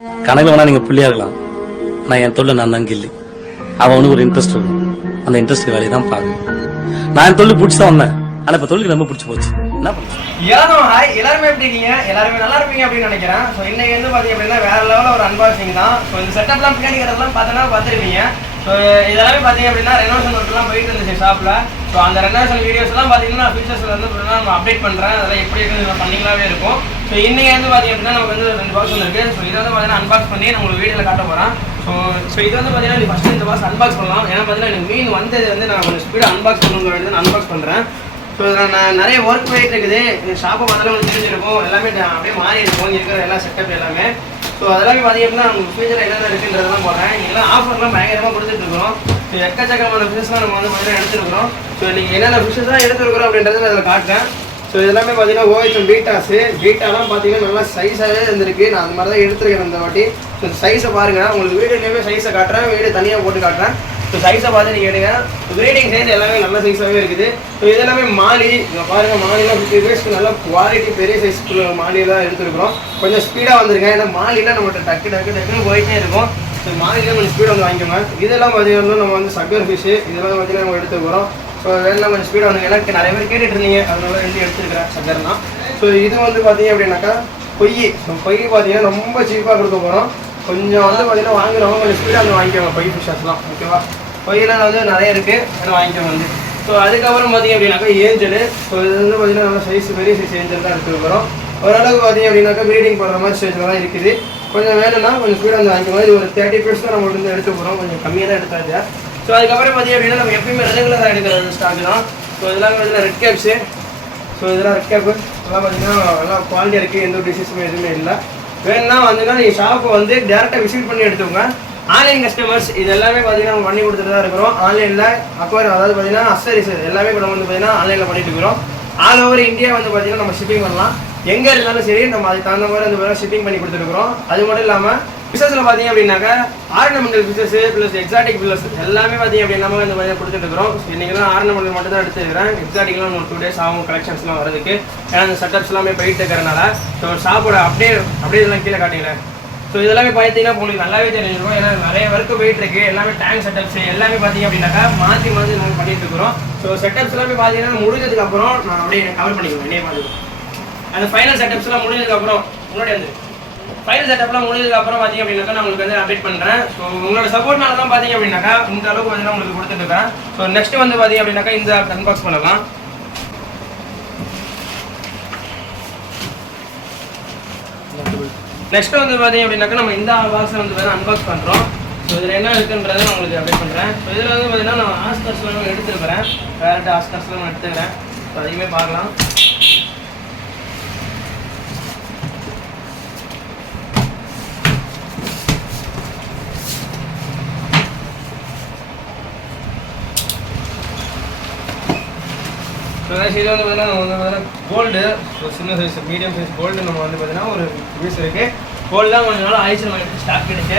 கணக்கு வேணா நீங்கள் புள்ளியாக இருக்கலாம். நான் என் தொழில் நான் தான் கில்லி. அவனுக்கு ஒரு இன்ட்ரெஸ்ட் இருக்கும். அந்த இன்ட்ரெஸ்ட் வேலையை தான் பார்க்கணும். நான் என் தொழில் பிடிச்சி தான் வந்தேன். ஆனால் இப்போ தொழிலுக்கு ரொம்ப பிடிச்சி போச்சு. என்ன பண்ணுறது? எல்லாருமே எப்படி இருக்கீங்க? எல்லாருமே நல்லா இருப்பீங்க அப்படின்னு நினைக்கிறேன். ஸோ இன்னைக்கு வந்து பார்த்தீங்க அப்படின்னா வேற லெவலில் ஒரு அன்பாக்சிங் தான். ஸோ இந்த செட்டப்லாம் பின்னாடி இருக்கிறதெல்லாம் பார்த்தோன்னா பார்த்துருப்பீங்க. ஸோ இதெல்லாமே பார்த்தீங்க அப்படின்னா ரெனோவேஷன் ஒர்க்லாம் போயிட்டு இருந்துச்சு ஷாப்பில். ஸோ அந்த ரெனோவேஷன் வீடியோஸ்லாம் பார்த்தீங்கன்னா ஃபியூச்சர்ஸில் வந்து நம்ம அப்டேட் பண்ணுறேன். அதெல்லாம் எப்படி இருக்குது பண்ணிங்களாவே இருக்கும். ஸோ இன்றைக்கி வந்து பார்த்தீங்க அப்படின்னா நமக்கு வந்து 2 பாக்ஸ் வந்துருக்கு. ஸோ இதை வந்து பார்த்தீங்கன்னா அன்பாக்ஸ் பண்ணி நான் உங்களுக்கு வீடியோவில் காட்ட போகிறேன். ஸோ இது வந்து பார்த்தீங்கன்னா நீ ஃபஸ்ட்டு இந்த பாக்ஸ் அன்பாக்ஸ் பண்ணலாம். ஏன்னா பார்த்தீங்கன்னா எனக்கு மீன் வந்தது வந்து நான் கொஞ்சம் ஸ்பீடாக அன்பாக்ஸ் பண்ணுங்க வேண்டியது நான் அன்பாக்ஸ் பண்ணுறேன். ஸோ இதில் நான் நிறைய ஒர்க் போயிட்டு இருக்குது. ஷாப்பை பார்த்தாலும் உங்களுக்கு தெரிஞ்சிருக்கும். எல்லாமே அப்படியே மாறி இருக்கும் இருக்கிற எல்லா செட்டப் எல்லாமே. ஸோ அதெல்லாமே பார்த்தீங்க அப்படின்னா உங்களுக்கு ஃபியூச்சரில் என்னென்ன இருக்குன்றதெல்லாம் போடுறேன். இதெல்லாம் ஆஃபர்லாம் பயங்கரமாக கொடுத்துட்ருக்குறோம். ஸோ எக்கச்சக்கமான ஃபிஷஸ்லாம் நம்ம வந்து பார்த்தீங்கன்னா எடுத்துருக்குறோம். ஸோ நீங்கள் என்னென்ன ஃபிஷஸ்லாம் எடுத்துருக்குறோம் அப்படின்றத நான் அதில் காட்டுறேன். ஸோ இதெல்லாமே பார்த்தீங்கன்னா ஓஹெச்எம் பீட்டாலாம் பார்த்தீங்கன்னா நல்லா சைஸாகவே இருந்திருக்கு. நான் அந்த மாதிரி தான் எடுத்துருக்கேன் இந்த வாட்டி. ஸோ சைஸை பாருங்கள். உங்களுக்கு வீடியோலேயுமே சைஸை காட்டுறேன், வீடியோ தனியாக போட்டு காட்டுறேன். ஸோ சைஸை பார்த்து நீங்கள் எடுங்க. க்ரீடிங் சைஸ் எல்லாமே நல்ல சைஸாகவே இருக்குது. ஸோ இதெல்லாமே மாலி இங்கே பாருங்கள். மாலிலாம் 50 பேஸ்க்கு நல்லா குவாலிட்டி பெரிய சைஸ் மாலியெல்லாம் எடுத்துருக்குறோம். கொஞ்சம் ஸ்பீடாக வந்துருங்க. ஏன்னா மாலிலாம் நம்மகிட்ட டக்குன்னு போயிட்டே இருக்கும். ஸோ மாலிலாம் கொஞ்சம் ஸ்பீடாக வந்து வாங்கிக்கோங்க. இதெல்லாம் பார்த்தீங்கன்னா நம்ம வந்து சக்கர் ஃபிஷ்ஷு இதெல்லாம் பார்த்தீங்கன்னா நம்ம எடுத்துக்கிறோம். ஸோ வேணால் கொஞ்சம் ஸ்பீடாக வந்து எனக்கு நிறைய பேர் கேட்டுட்டு இருந்தீங்க. அதனால 2 எடுத்துருக்கிறேன் சக்கர்லாம். ஸோ இது வந்து பார்த்தீங்க அப்படின்னாக்கா பொய். ஸோ பொய் பார்த்தீங்கன்னா ரொம்ப சீப்பாக கொடுக்க போகிறோம். கொஞ்சம் வந்து பார்த்தீங்கன்னா வாங்குறவங்க கொஞ்சம் ஸ்பீடாக வந்து வாங்கிக்கோங்க பொய் ஃபிஷ்ஷஸ்லாம். ஓகேவா? பொய்யெல்லாம் வந்து நிறைய இருக்குது, அதை வாங்கிக்கோங்க வந்து. ஸோ அதுக்கப்புறம் பார்த்தீங்க அப்படின்னாக்கா ஏஞ்சல். ஸோ இது வந்து பார்த்தீங்கன்னா நல்லா சைஸ் பெரிய சைஸ் ஏஞ்சல் தான் எடுத்துக்கிறோம். ஓரளவுக்கு பார்த்தீங்க அப்படின்னாக்கா ப்ரீடிங் பண்ணுற மாதிரி ஸ்டேஜில் தான் இருக்குது. கொஞ்சம் வேணும்னா கொஞ்சம் ஸ்பீடாக வந்து வாங்கிக்கோங்க. இது ஒரு 30 பீஸ் தான் நம்ம வந்து எடுத்து போகிறோம். கொஞ்சம் கம்மியாக தான் எடுத்தாச்சு. ஸோ அதுக்கப்புறம் பார்த்தீங்க அப்படின்னா நம்ம எப்பயுமே ரெகுலராக எடுக்கிறது ஸ்டாக் தான். ஸோ இதெல்லாம் பார்த்தீங்கன்னா ரெட் கேப்ஸு. ஸோ இதெல்லாம் ரெட் கேப்பு இதெல்லாம் பார்த்தீங்கன்னா நல்லா குவாலிட்டியாக இருக்குது. எந்த ஒரு டிசீஸுமே எதுவுமே இல்லை. வேணும்னா வந்துன்னா நீங்கள் ஷாப்பை வந்து டேரெக்டாக விசிட் பண்ணி எடுத்துக்கோங்க. ஆன்லைன் கஸ்டமர்ஸ் இது எல்லாமே பார்த்தீங்கன்னா நம்ம பண்ணி கொடுத்துட்டு தான் இருக்கிறோம். ஆன்லைனில் அக்வாரியம் அதாவது பார்த்தீங்கன்னா அக்சரிஸ் எல்லாமே இப்போ நம்ம வந்து பார்த்தீங்கன்னா ஆன்லைனில் பண்ணிட்டு இருக்கிறோம். ஆல் ஓவர் இந்தியா வந்து பார்த்தீங்கன்னா நம்ம ஷிப்பிங் பண்ணலாம். எங்கே இருந்தாலும் சரி நம்ம அதுக்கு தகுந்த மாதிரி வந்து ஷிப்பிங் பண்ணி கொடுத்துருக்குறோம். அது மட்டும் இல்லாமல் பிசஸில் பார்த்தீங்க அப்படின்னாக்கா ஆர்னமெண்டல் பிசஸ் ப்ளஸ் எக்ஸாட்டிக் பில்லஸ் எல்லாமே பார்த்தீங்க அப்படின்னா நம்ம வந்து பார்த்தீங்கன்னா கொடுத்துட்டுருக்கோம். இன்றைக்கி தான் ஆர்னமெண்டல் மட்டும் தான் எடுத்துருக்கிறேன். எக்ஸாட்டிக்லாம் ஒரு 2 டேஸ் ஆகும் கலெக்ஷன்ஸ்லாம் வரதுக்கு. ஏன்னா அந்த செட்டப்ஸ் எல்லாமே போயிட்டு இருக்கிறனால. ஸோ ஷாப்போட அப்படியே இதெல்லாம் கீழே காட்டிங்களேன். ஸோ இதெல்லாமே பார்த்தீங்கன்னா உங்களுக்கு நல்லாவே தெரிஞ்சிருக்கும். ஏன்னா நிறைய ஒர்க்கு போயிட்டு இருக்கு. எல்லாமே டேங்க் செட்டப்ஸ் எல்லாமே பார்த்தீங்க அப்படின்னாக்கா மாற்றி நம்ம பண்ணிட்டு இருக்கிறோம். ஸோ செட்டப்ஸ் எல்லாமே பார்த்தீங்கன்னா முடிஞ்சதுக்கு அப்புறம் நான் அப்படியே கவர் பண்ணிக்குவேன். என்னைய பார்த்து அந்த ஃபைனல் செட்டப்ஸ்லாம் முடிஞ்சதுக்கப்புறம் முன்னாடி வந்து ஃபைனல் செட்டப்லாம் முடிஞ்சதுக்கப்புறம் பார்த்தீங்க அப்படின்னாக்கா நான் உங்களுக்கு வந்து அப்டேட் பண்ணுறேன். ஸோ உங்களோட சப்போர்ட்னால தான் பார்த்தீங்க அப்படின்னாக்கா இந்த அளவுக்கு வந்து உங்களுக்கு கொடுத்துருக்கேன். ஸோ நெக்ஸ்ட் வந்து பார்த்தீங்க அப்படின்னாக்கா இந்த அன்பாக்ஸ் பண்ணலாம். நெக்ஸ்ட் வந்து பார்த்தீங்க அப்படின்னாக்கா நம்ம இந்த பாக்ஸை வந்து அன்பாக்ஸ் பண்ணுறோம். ஸோ இதில் என்ன இருக்குன்றதை நான் உங்களுக்கு அப்டேட் பண்ணுறேன். ஸோ இதில் வந்து பார்த்தீங்கன்னா நான் ஆஸ்கர்ஸ்லாம் எடுத்துருக்கிறேன். வேறு ஆஸ்கர்ஸ்லாம் நான் எடுத்துக்கிறேன். ஸோ அதையுமே பார்க்கலாம். ஸோ இது வந்து பார்த்தீங்கன்னா நம்ம வந்து பார்த்தீங்கன்னா கோல்டு சின்ன சைஸ் மீடியம் சைஸ் கோல்டு நம்ம வந்து பார்த்தீங்கன்னா ஒரு பீஸ் இருக்குது. கோல்டுலாம் கொஞ்சம் நாள் ஆயிடுச்சு நம்ம எடுத்து ஸ்டாக் கிடைச்சு.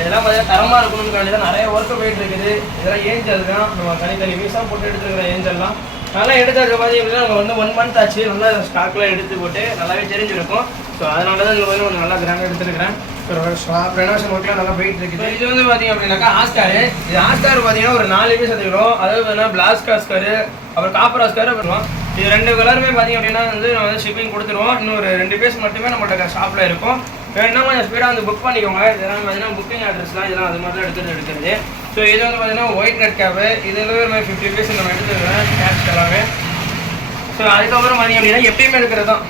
இதெல்லாம் பார்த்தீங்கன்னா தரமாக இருக்கணும்னு தான் நிறைய ஒர்க்கு போயிட்டு இருக்குது. இதெல்லாம் ஏஞ்சல் தான் நம்ம தனித்தனி பீஸாக போட்டு எடுத்துருக்கிற ஏஞ்சல்லாம் நல்லா எடுத்ததுக்கு பார்த்தீங்க அப்படின்னா நம்ம வந்து 1 மந்த் ஆச்சு. நல்லா ஸ்டாக்லாம் எடுத்து போட்டு நல்லாவே தெரிஞ்சிருக்கும். ஸோ அதனால தான் இதில் வந்து நல்லா கிராண்டாக எடுத்துருக்கிறேன். ரெனோவேஷன் ஒர்க்லாம் நல்லா போயிட்டு இருக்குது. இது வந்து பார்த்தீங்க அப்படின்னாக்கா ஆஸ்காரு. இது ஆஸ்கார் பார்த்தீங்கன்னா ஒரு 4 பீஸ் எடுத்துக்கிறோம். அதாவது பார்த்தீங்கன்னா பிளாஸ்க் ஆஸ்காரு அப்புறம் காப்பர் ஆஸ்காரு பண்ணுவோம். இது 2 கலருமே பார்த்தீங்க அப்படின்னா வந்து நம்ம வந்து ஷிப்பிங் கொடுத்துருவோம். இன்னும் ஒரு 2 பீஸ் மட்டுமே நம்மள்ட்ட ஷாப்பில் இருக்கும். வேணும்னா கொஞ்சம் ஸ்பீடாக வந்து புக் பண்ணிக்கோங்க. இதெல்லாம் பார்த்தீங்கன்னா புக்கிங் அட்ரஸ்லாம் இதெல்லாம் அது மாதிரி தான் எடுக்கிறது. ஸோ இது வந்து பார்த்தீங்கன்னா ஒயிட் ரெட் கேப்பு. இதில் ஒரு 50 பீஸ் நம்ம எடுத்துக்கிறேன் கேப்ஸ் எல்லாமே. ஸோ அதுக்கப்புறம் பார்த்தீங்க அப்படின்னா எப்பயுமே இருக்கிறது தான்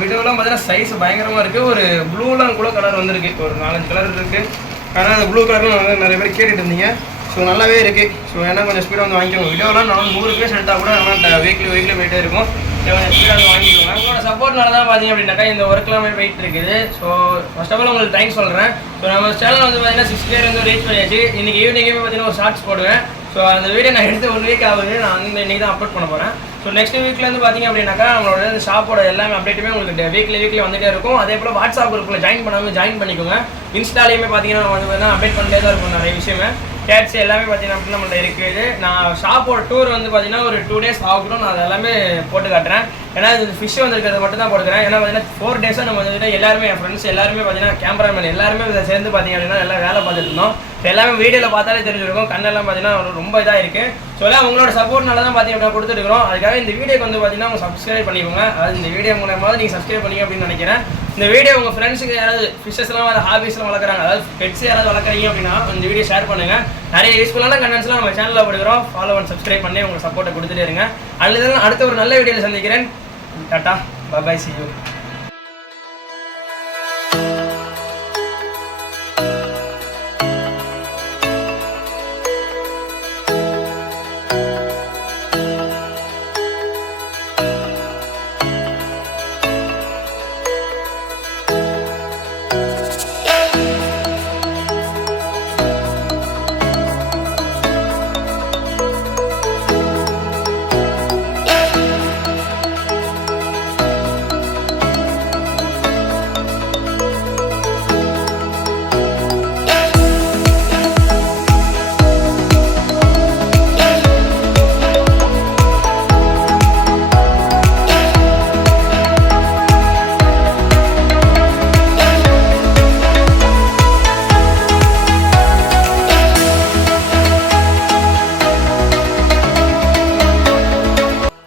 விடோலாம் பார்த்தீங்கன்னா சைஸ் பயங்கரமாக இருக்குது. ஒரு ப்ளூலாம் கூட கலர் வந்திருக்கு. ஒரு 4-5 கலர் இருக்குது. ஆனால் அந்த ப்ளூ கலர்லாம் நிறைய பேர் கேட்டுட்டு இருந்தீங்க. ஸோ நல்லாவே இருக்குது. ஸோ ஏன்னா கொஞ்சம் ஸ்பீடாக வந்து வாங்கிக்கோங்க. விடோலாம் நான் 100 பீஸ் எடுத்தால் கூட ஆனால் வீக்லி போயிட்டே இருக்கும். கொஞ்சம் ஸ்பீடாக வந்து வாங்கிக்கோங்க. உங்களோட சப்போர்ட்னால தான் பார்த்தீங்க அப்படின்னாக்கா இந்த ஒர்க்லாமே போயிட்டு இருக்குது. ஸோ ஃபர்ஸ்ட் ஆஃப் ஆல் உங்களுக்கு தேங்க்ஸ் சொல்கிறேன். ஸோ நம்ம சேனல் வந்து பார்த்தீங்கன்னா 6K வந்து ரீச் பண்ணியாச்சு. இன்றைக்கி ஈவினிங்கே பார்த்தீங்கன்னா ஒரு ஷார்ட்ஸ் போடுவேன். ஸோ அந்த வீடியோ நான் எடுத்து 1 வீக் ஆகுது. நான் வந்து இன்றைக்கி தான் அப்லோட் பண்ண போகிறேன். ஸோ நெக்ஸ்ட் வீக்லேருந்து பார்த்தீங்க அப்படின்னாக்கா நம்மளோட ஷாப்போட எல்லாமே அப்டேட்டுமே உங்களுக்கு வீக்லி வந்துட்டே இருக்கும். அதே போல் வாட்ஸ்அப் குரூப்பில் ஜாயின் பண்ணிக்கோங்க. இன்ஸ்டாலையுமே பார்த்தீங்கன்னா நம்ம வந்து அப்டேட் பண்ணிட்டே தான் இருக்கும் நிறைய விஷயமே. கேட்ஸ் எல்லாமே பார்த்தீங்கன்னா அப்படின்னா நம்மள்ட்ட இருக்குது. நான் ஷாப்போட டூர் வந்து பார்த்தீங்கன்னா ஒரு 2 days ஆகட்டும், நான் அது எல்லாமே போட்டு காட்டுறேன். ஏன்னா இது ஃபிஷ் வந்துருக்கிறது மட்டும் தான் போட்டுக்கிறேன். ஏன்னா பார்த்தீங்கன்னா 4 days நம்ம வந்துட்டு எல்லாருமே என் ஃப்ரெண்ட்ஸ் எல்லாருமே பார்த்தீங்கன்னா கேமராமேன் எல்லாருமே இதை சேர்ந்து பார்த்தீங்க அப்படின்னா எல்லாம் வேலை பார்த்துட்டு இருந்தோம். எல்லாமே வீடியோவில் பார்த்தாலே தெரிஞ்சிருக்கும், கண்ணெல்லாம் பார்த்தீங்கன்னா ரொம்ப இதாக இருக்குது. ஸோ எல்லாம் உங்களோட சப்போர்ட்னால தான் பார்த்தீங்கன்னா கொடுத்துருக்கோம். அதுக்காக இந்த வீடியோக்கு வந்து பார்த்தீங்கன்னா உங்கள் சப்ஸ்கிரைப் பண்ணிக்கோங்க. அதாவது இந்த வீடியோ மூலமாக நீங்கள் சப்ஸ்கிரைப் பண்ணிங்க அப்படின்னு நினைக்கிறேன். இந்த வீடியோ உங்கள் ஃப்ரெண்ட்ஸுக்கு யாராவது ஃபிஷஸ்லாம் அதை ஹாபிஸ்லாம் வளர்க்குறாங்க, அதாவது பெட்ஸ் யாராவது வளர்க்குறீங்க அப்படின்னா இந்த வீடியோ ஷேர் பண்ணுங்கள். நிறைய யூஸ்ஃபுல்லான கண்டென்ட்ஸ்லாம் நம்ம சேனலில் போடுகிறோம். ஃபாலோ அண்ட் சப்ஸ்கிரைப் பண்ணி உங்கள் சப்போர்ட்டை கொடுத்துட்டே இருங்க. அதுதான் அடுத்த ஒரு நல்ல வீடியோவில் சந்திக்கிறேன். Ta-ta, bye, see you.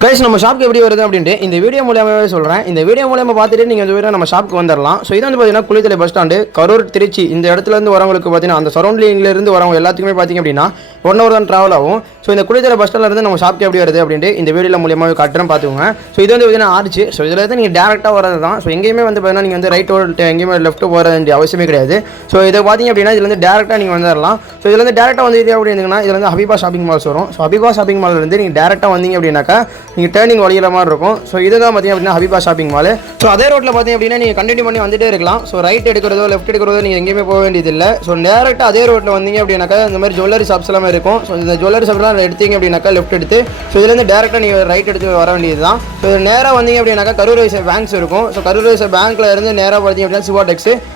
Guys, நம்ம ஷாப்க்கு எப்படி வருது அப்படின்ட்டு இந்த வீடியோ மூலியமாகவே சொல்கிறேன். இந்த வீடியோ மூலியமாக பார்த்துட்டு நீங்கள் இந்த வீடியோ நம்ம ஷாப்க்கு வந்துடலாம். ஸோ இது வந்து பார்த்தீங்கன்னா குளித்தலை பஸ் ஸ்டாண்டு, கரூர், திருச்சி இந்த இடத்துலேருந்து வரவங்களுக்கு பார்த்தீங்கன்னா அந்த சரௌண்டிங்லேருந்து வரவங்க எல்லாத்துக்குமே பார்த்தீங்க அப்படின்னா 1 hour தான் ட்ராவல் ஆகும். ஸோ இந்த குளித்தலை பஸ் ஸ்டாண்ட்லேருந்து நம்ம ஷாப்க்கு எப்படி வருது அப்படின்ட்டு இந்த வீடியோ மூலியமாக காட்டுறேன் பார்த்துக்கோங்க. ஸோ இது வந்து பார்த்தீங்கன்னா ஆர்ச்சு. ஸோ இதில் வந்து நீங்கள் டேரெக்டாக வரது தான். ஸோ எங்கேயுமே வந்து பார்த்தீங்கன்னா நீங்கள் வந்து ரைட் ஓட்டு எங்கேயுமே லெஃப்ட் போகிற வேண்டிய அவசியமே கிடையாது. ஸோ இதை பார்த்தீங்க அப்படின்னா இதில் வந்து டேரெக்டாக நீங்கள் வந்துடலாம். ஸோ இதில் வந்து டேரெக்டாக வந்து இது அப்படின்னா இதில் வந்து ஹபீபா ஷாப்பிங் மால்ஸ் வரும். ஸோ ஹபீபா ஷாப்பிங் மால் வந்து நீங்கள் டேரெக்டாக வந்தீங்க அப்படின்னாக்கா நீங்கள் டேர்னிங் வழியில் மாதிரி இருக்கும். ஸோ இதுதான் பார்த்தீங்க அப்படின்னா ஹபீபா ஷாப்பிங் மால். ஸோ அதே ரோட்டில் பார்த்தீங்க அப்படின்னா நீங்கள் கண்டினியூ பண்ணி வந்துட்டே இருக்கலாம். ஸோ ரைட் எடுக்கிறதோ லெஃப்ட் எடுக்கிறதோ நீங்கள் எங்கேயுமே போக வேண்டியதில்லை. ஸோ டேரெக்டாக அதே ரோட்டில் வந்தீங்க அப்படின்னாக்கா இந்த மாதிரி ஜுவல்லரி ஷாப்ஸ் எல்லாமே இருக்கும். ஸோ இந்த ஜுவல்லரி ஷாப்லாம் எடுத்தீங்க அப்படின்னாக்கா லெஃப்ட் எடுத்து ஸோ இதுலேருந்து டேரெக்டாக நீங்கள் ரைட் எடுத்து வர வேண்டியது தான். ஸோ நேராக வந்தீங்க அப்படின்னாக்கா கரூர் வைசா பேங்க்ஸ் இருக்கும். ஸோ கரூர் வைசா பேங்க்கில் இருந்து நேராக பார்த்தீங்க அப்படின்னா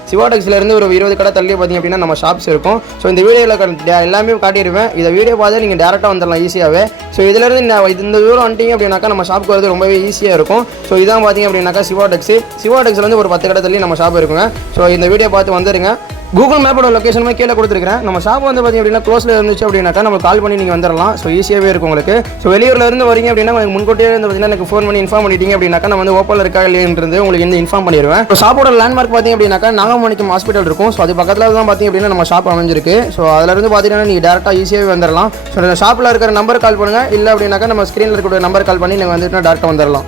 சிவாடெக்ஸ்லேருந்து ஒரு 20 கடை தள்ளி பார்த்தீங்க அப்படின்னா நம்ம ஷாப்ஸ் இருக்கும். ஸோ இந்த வீடியோவில் எல்லாமே காட்டிடுவேன். இதை வீடியோ பார்த்து நீங்கள் டேரெக்டாக வந்துடலாம் ஈஸியாகவே. ஸோ இதிலேருந்து இந்த தூரம் வந்துட்டீங்க அப்படின்னாக்கா நம்ம ஷாப்புக்கு வரது ரொம்பவே ஈஸியாக இருக்கும். ஸோ இதான் பார்த்தீங்க அப்படின்னாக்கா சிவாடெக்ஸ்லேருந்து ஒரு 10 கடை தள்ளி நம்ம ஷாப் இருக்குங்க. ஸோ இந்த வீடியோ பார்த்து வந்துடுங்க. கூகுள் மேப்போட லொக்கேஷனுமே கீழே கொடுத்துருக்கேன். நம்ம ஷாப் வந்து பார்த்தீங்க அப்படின்னா க்ளோஸில் இருந்துச்சு அப்படின்னாக்கா நம்ம கால் பண்ணி நீங்கள் வந்துடலாம். ஸோ ஈஸியாகவே இருக்கும் உங்களுக்கு. ஸோ வெளியூரில் வரீங்க அப்படின்னா உங்களுக்கு முன்கூட்டியே வந்து பார்த்தீங்கன்னா எனக்கு ஃபோன் பண்ணி இன்ஃபார்ம் பண்ணிட்டீங்க அப்படின்னாக்கா நான் வந்து ஓப்பனில் இருக்கா இல்லைன்றது உங்களுக்கு இந்த இன்ஃபார்ம் பண்ணிடுவேன். ஸோ ஷாப்போட லேண்ட்மார்க் பார்த்தீங்க அப்படின்னாக்கா நாகமணிக்கம் ஹாஸ்பிட்டல் இருக்கும். ஸோ அது பக்கத்தில் தான் பார்த்தீங்க அப்படின்னா நம்ம ஷாப் அமைஞ்சிருக்கு. ஸோ அதிலிருந்து பார்த்தீங்கன்னா நீங்கள் டேரெக்டாக ஈஸியாகவே வந்துடலாம். ஸோ ஷாப்பில் இருக்கிற நம்பர் கால் பண்ணுங்கள். இல்லை அப்படின்னாக்கா நம்ம ஸ்க்ரீனில் இருக்கக்கூடிய நம்பர் கால் பண்ணி நீங்கள் வந்துட்டு டேரெக்டாக வந்துடலாம்.